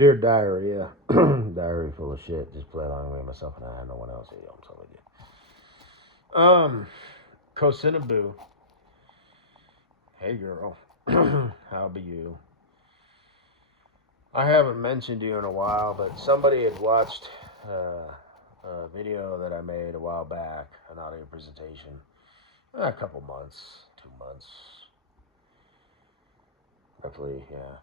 Dear Diary, yeah. Diary full of shit. Just play along with myself and I. No one else. Hey, I'm telling you. Kosinabu. Hey, girl. How be you? I haven't mentioned you in a while, but somebody had watched a video that I made a while back, an audio presentation. A couple months, 2 months. Roughly, yeah.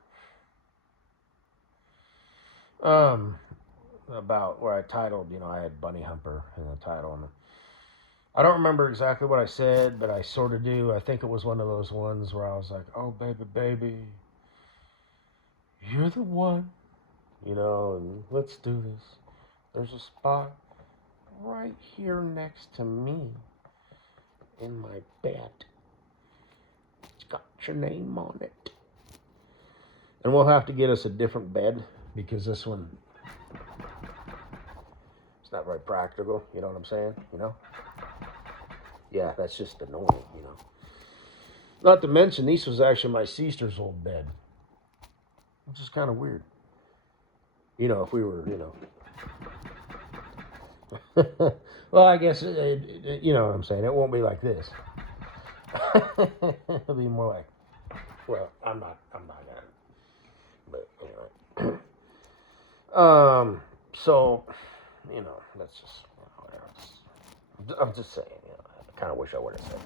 About where I titled, I had Bunny Humper in the title. And I don't remember exactly what I said, but I sort of do. I think it was one of those ones where I was like, oh, baby, baby, you're the one, and let's do this. There's a spot right here next to me in my bed. It's got your name on it. And we'll have to get us a different bed because this one, it's not very practical. You know what I'm saying? Yeah, that's just annoying. Not to mention, this was actually my sister's old bed, which is kind of weird. If we were, well, I guess, you know what I'm saying. It won't be like this. It'll be more like, well, I'm not gonna, but anyway. So, that's just, whatever. I'm just saying, I kind of wish I would have said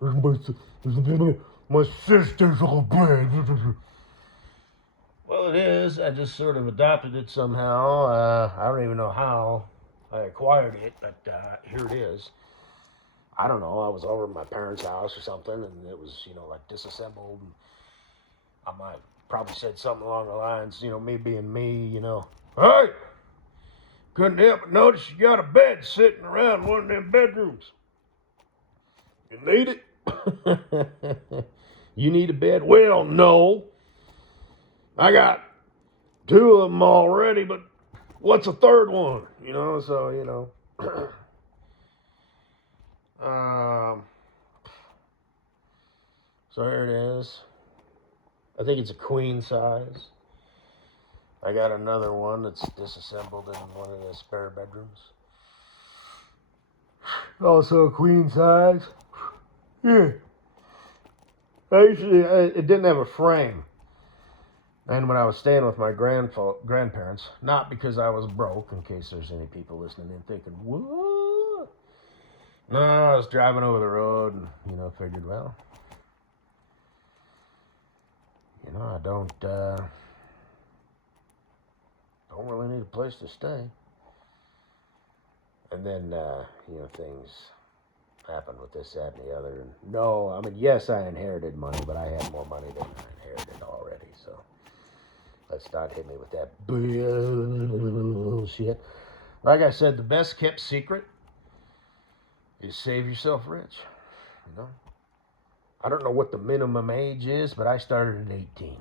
that. My sister's old bed. Well, it is. I just sort of adopted it somehow. I don't even know how I acquired it, but here it is. I don't know. I was over at my parents' house or something, and it was, like disassembled. And I might probably said something along the lines, me being me, hey, couldn't help but notice you got a bed sitting around one of them bedrooms. You need it? You need a bed? Well, no. I got two of them already, but what's a third one? So. So here it is. I think it's a queen size. I got another one that's disassembled in one of the spare bedrooms. Also a queen size. Yeah. Actually, it didn't have a frame. And when I was staying with my grandparents, not because I was broke, in case there's any people listening and thinking, what? No, I was driving over the road and, figured, well, I don't really need a place to stay. And then, things happened with this, that, and the other. And no, I mean, yes, I inherited money, but I had more money than I inherited already. So let's not hit me with that bullshit. Like I said, the best kept secret is save yourself rich. I don't know what the minimum age is, but I started at 18.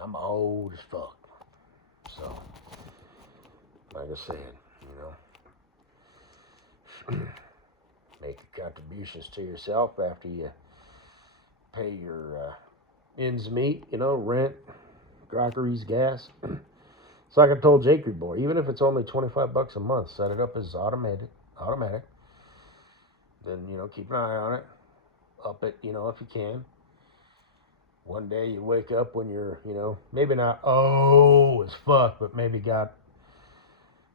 I'm old as fuck. So, like I said, make your contributions to yourself after you pay your ends meet, rent, groceries, gas. It's like I told Jakery Boy, even if it's only $25 a month, set it up as automatic. Then, keep an eye on it. Up it, if you can. One day you wake up when you're, maybe not as fuck, but maybe got,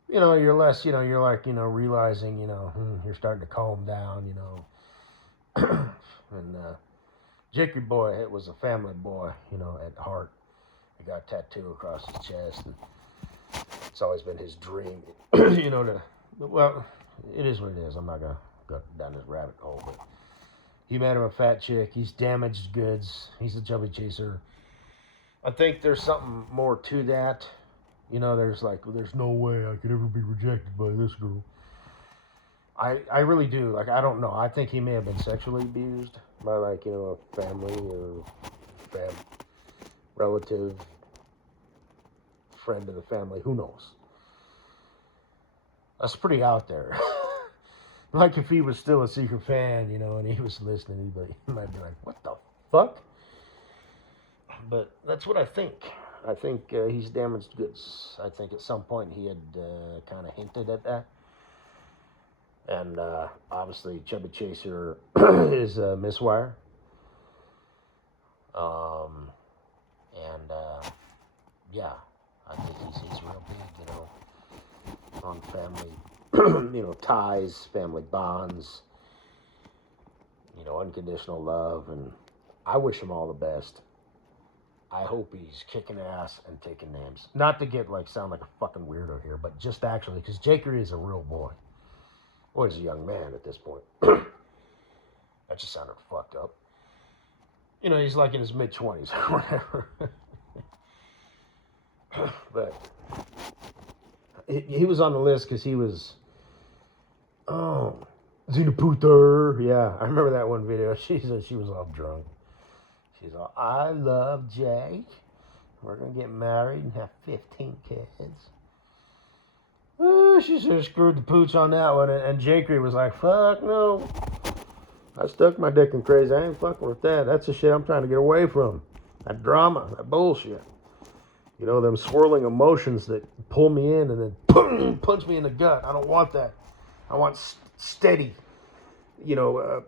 you're less, you're like, realizing, you're starting to calm down, and Jakery Boy, it was a family boy, at heart. He got a tattoo across his chest, and it's always been his dream, well, it is what it is. I'm not going to go down this rabbit hole, but he met him a fat chick. He's damaged goods. He's a chubby chaser. I think there's something more to that. There's no way I could ever be rejected by this girl. I really do. I don't know. I think he may have been sexually abused by, a family or relative, friend of the family. Who knows? That's pretty out there. If he was still a secret fan, and he was listening, he might be like, what the fuck? But that's what I think. I think he's damaged goods. I think at some point he had kind of hinted at that. And obviously, Chubby Chaser is a miswire. Um, and yeah, I think he's real big, on family, ties, family bonds, unconditional love. And I wish him all the best. I hope he's kicking ass and taking names. Not to get sound like a fucking weirdo here, but just actually, because Jakery is a real boy. Well, he's a young man at this point. That just sounded fucked up. He's like in his mid-20s or whatever. But he was on the list because he was, Zena Puter. Yeah, I remember that one video. She said she was all drunk. She's all, I love Jake. We're going to get married and have 15 kids. She sort of screwed the pooch on that one. And Jakery was like, fuck no. I stuck my dick in crazy. I ain't fucking with that. That's the shit I'm trying to get away from. That drama, that bullshit. Them swirling emotions that pull me in and then boom, punch me in the gut. I don't want that. I want steady, no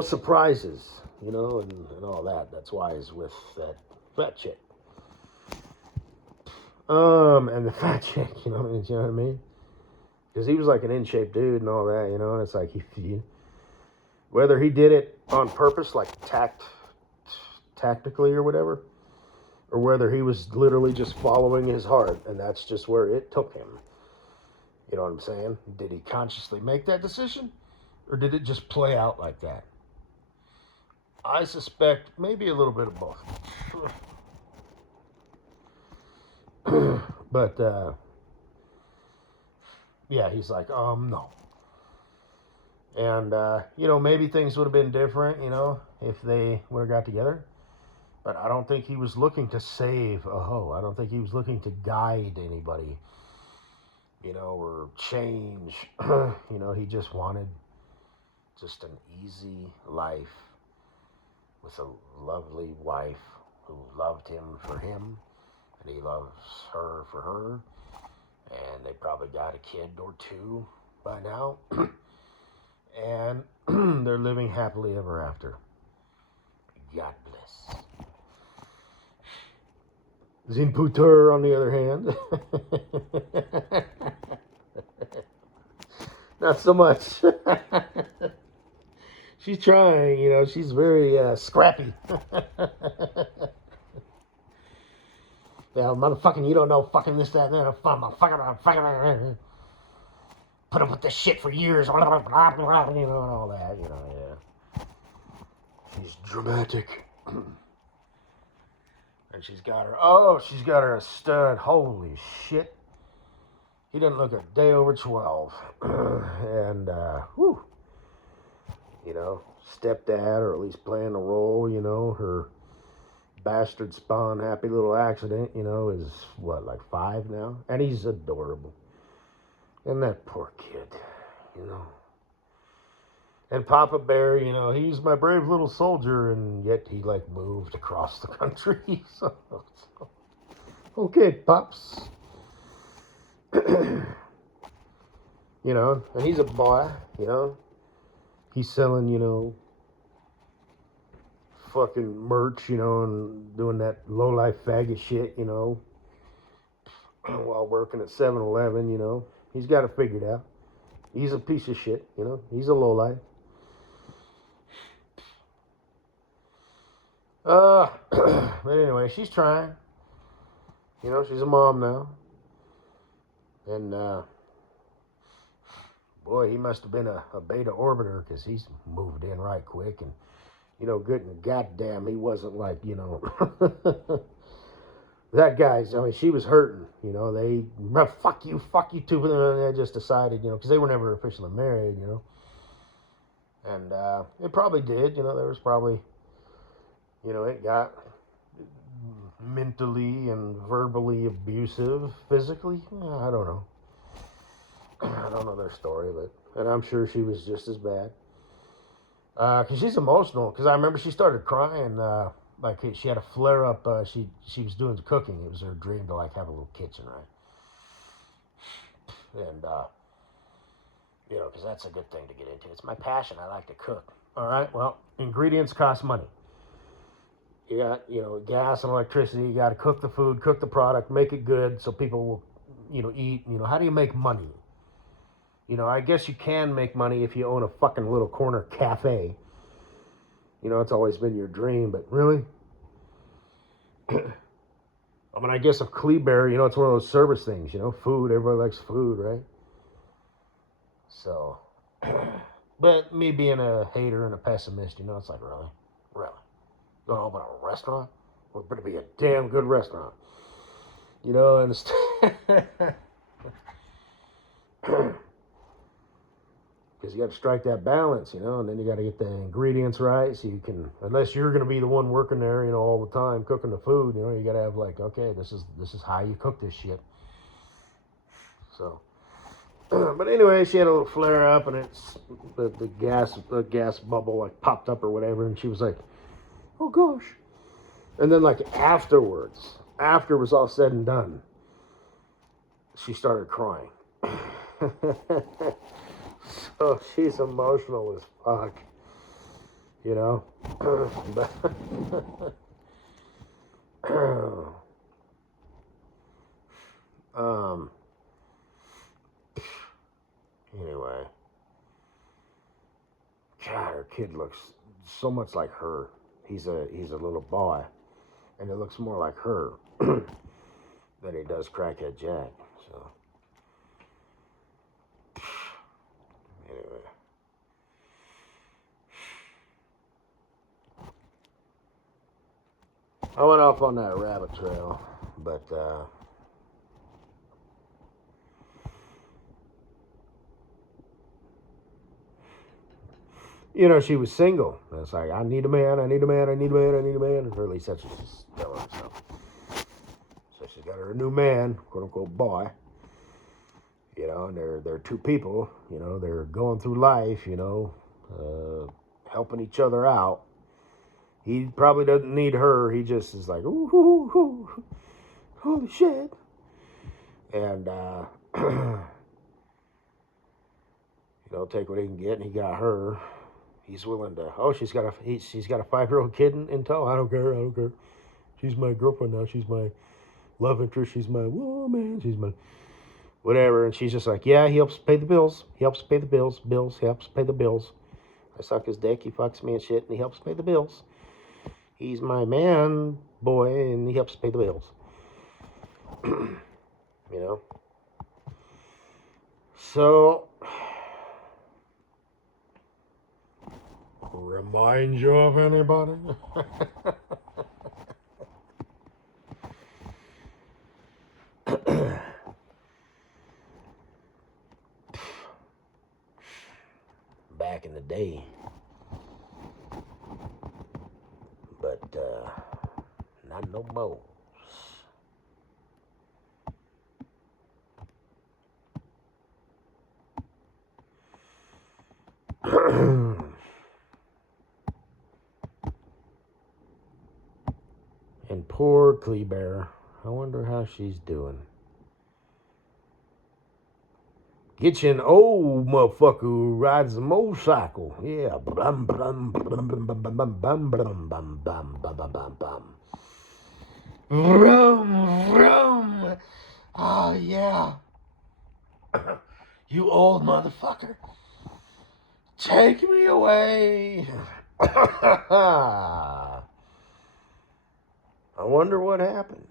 surprises, and all that. That's why he's with that fat chick. And the fat chick, you know what I mean? Because he was like an in-shape dude and all that, and it's like, whether he did it on purpose, like tactically or whatever, or whether he was literally just following his heart, and that's just where it took him. You know what I'm saying? Did he consciously make that decision, or did it just play out like that? I suspect maybe a little bit of both. But, yeah, he's like, no. And, maybe things would have been different, if they would have got together. But I don't think he was looking to save a hoe. I don't think he was looking to guide anybody, or change. He just wanted just an easy life with a lovely wife who loved him for him, and he loves her for her. And they probably got a kid or two by now. And they're living happily ever after. God bless. Zin Puter, on the other hand, not so much. She's trying, she's very scrappy. Yeah, motherfucking, you don't know fucking this, that, and that, fucking, put up with this shit for years, and all that, yeah. She's dramatic. And she's got her a stud. Holy shit. He didn't look a day over 12. And, stepdad, or at least playing a role, her bastard spawn happy little accident, is what, like 5 now? And he's adorable. And that poor kid, And Papa Bear, he's my brave little soldier, and yet he, moved across the country. So okay, Pops. And he's a boy, He's selling, fucking merch, and doing that low-life faggot shit, while working at 7-Eleven, He's got it figured out. He's a piece of shit, He's a lowlife. But anyway, she's trying. She's a mom now. And, boy, he must have been a beta orbiter, because he's moved in right quick. And, good and goddamn, he wasn't like, that guy's, she was hurting, they, fuck you too, they just decided, because they were never officially married, and, it probably did, there was probably, it got mentally and verbally abusive, physically, I don't know. I don't know their story, and I'm sure she was just as bad, because she's emotional, because I remember she started crying, like she had a flare up. She was doing the cooking. It was her dream to like have a little kitchen, right? And because that's a good thing to get into. It's my passion. I like to cook. All right. Well, ingredients cost money. You got gas and electricity. You got to cook the food, cook the product, make it good so people will eat. How do you make money? I guess you can make money if you own a fucking little corner cafe. It's always been your dream, but really? I mean, I guess of Kleber, it's one of those service things, food. Everybody likes food, right? So, but me being a hater and a pessimist, it's like, really? Really? Gonna open a restaurant? Well, it better be a damn good restaurant. And because you got to strike that balance, and then you got to get the ingredients right so you can, unless you're going to be the one working there, all the time cooking the food, you got to have like, okay, this is how you cook this shit. So, but anyway, she had a little flare up, and it's the gas bubble like popped up or whatever, and she was like, oh gosh. And then like after it was all said and done, she started crying. So she's emotional as fuck, anyway, God, her kid looks so much like her. He's a little boy, and it looks more like her than he does Crackhead Jack. So. Anyway. I went off on that rabbit trail, but she was single. It's like, I need a man, I need a man, I need a man, I need a man. Or at least that's what she's telling herself. So she's got her new man, quote unquote boy. And they're two people, they're going through life, helping each other out. He probably doesn't need her. He just is like, ooh, ooh, ooh, holy shit. And, take what he can get, and he got her. He's willing to, she's got a 5-year-old kid in tow. I don't care. She's my girlfriend now. She's my love interest. She's my woman. She's my whatever. And she's just like, yeah, he helps pay the bills. He helps pay the bills. He helps pay the bills. I suck his dick. He fucks me and shit, and he helps pay the bills. He's my man, boy, and he helps pay the bills. So, remind you of anybody? Back in the day. But, not no more. And poor Kleber, I wonder how she's doing. Get you an old motherfucker who rides a motorcycle. Yeah. Brum, brum, brum, brum, brum, brum, brum, brum, brum, bum, bum, bum, bum, bum. Vroom, vroom. Oh, yeah. You old motherfucker. Take me away. I wonder what happened.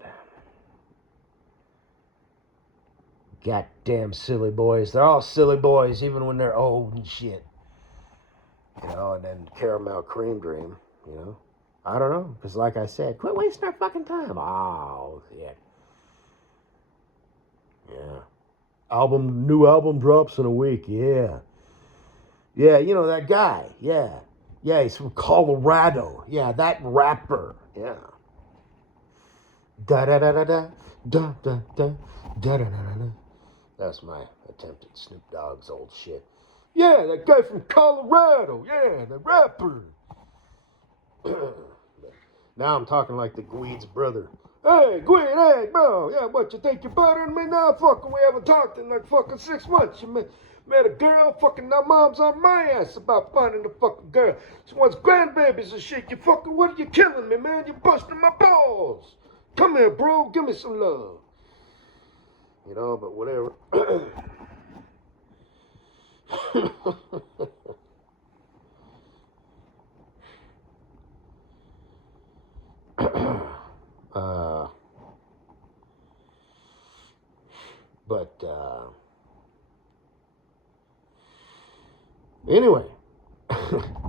Goddamn silly boys. They're all silly boys, even when they're old and shit. And then Caramel Cream Dream, I don't know. Because like I said, quit wasting our fucking time. Oh, yeah. Yeah. New album drops in a week. Yeah. Yeah, that guy. Yeah. Yeah, he's from Colorado. Yeah, that rapper. Yeah. Da-da-da-da-da. Da-da-da. Da-da-da-da. That's my attempt at Snoop Dogg's old shit. Yeah, that guy from Colorado. Yeah, the rapper. Now I'm talking like the Gweed's brother. Hey, Gweed, hey, bro. Yeah, what, you think you're better than me now? Fucking, we haven't talked in like fucking 6 months. You met a girl, fucking now mom's on my ass about finding the fucking girl. She wants grandbabies and shit. You fucking, what are you killing me, man? You're busting my balls. Come here, bro. Give me some love. You know, but whatever. uh, but anyway,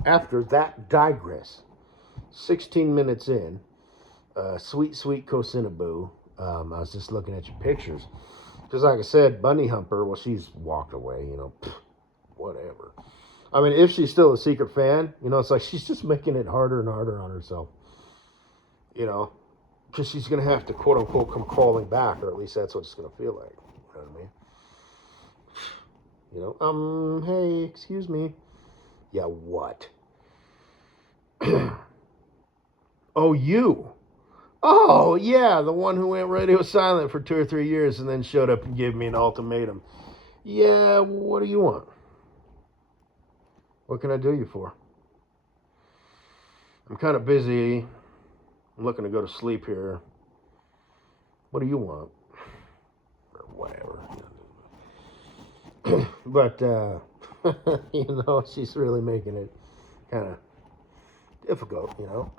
after that digress, 16 minutes in, sweet Kosinaboo. I was just looking at your pictures. Because like I said, Bunny Humper, well, she's walked away, you know, whatever. I mean, if she's still a secret fan, you know, it's like she's just making it harder and harder on herself. You know, because she's going to have to, quote unquote, come crawling back, or at least that's what it's going to feel like. You know what I mean? You know, hey, excuse me. Yeah, what? Oh, you. Oh, yeah, the one who went radio silent for 2 or 3 years and then showed up and gave me an ultimatum. Yeah, what do you want? What can I do you for? I'm kind of busy. I'm looking to go to sleep here. What do you want? Or whatever. But, you know, she's really making it kind of difficult, you know.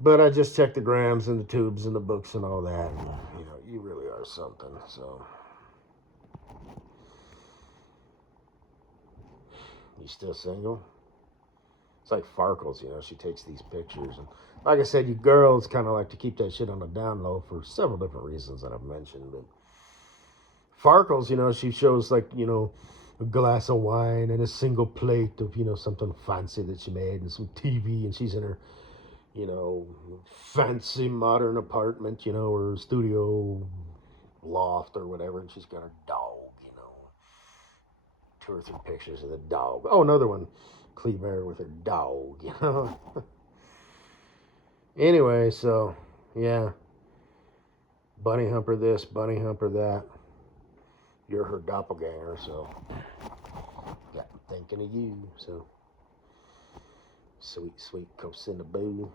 But I just checked the grams and the tubes and the books and all that. And, you know, you really are something. So, you still single? It's like Farkles, you know. She takes these pictures, and like I said, you girls kind of like to keep that shit on the down low for several different reasons that I've mentioned. But Farkles, you know, she shows like, you know, a glass of wine and a single plate of, you know, something fancy that she made and some TV, and she's in her, you know, fancy modern apartment, you know, or studio loft or whatever, and she's got her dog, you know. 2 or 3 pictures of the dog. Oh, another one, Cleaver with her dog, you know. Anyway, so, yeah. Bunny Humper this, Bunny Humper that. You're her doppelganger, so got thinking of you, so sweet Kosinaboo.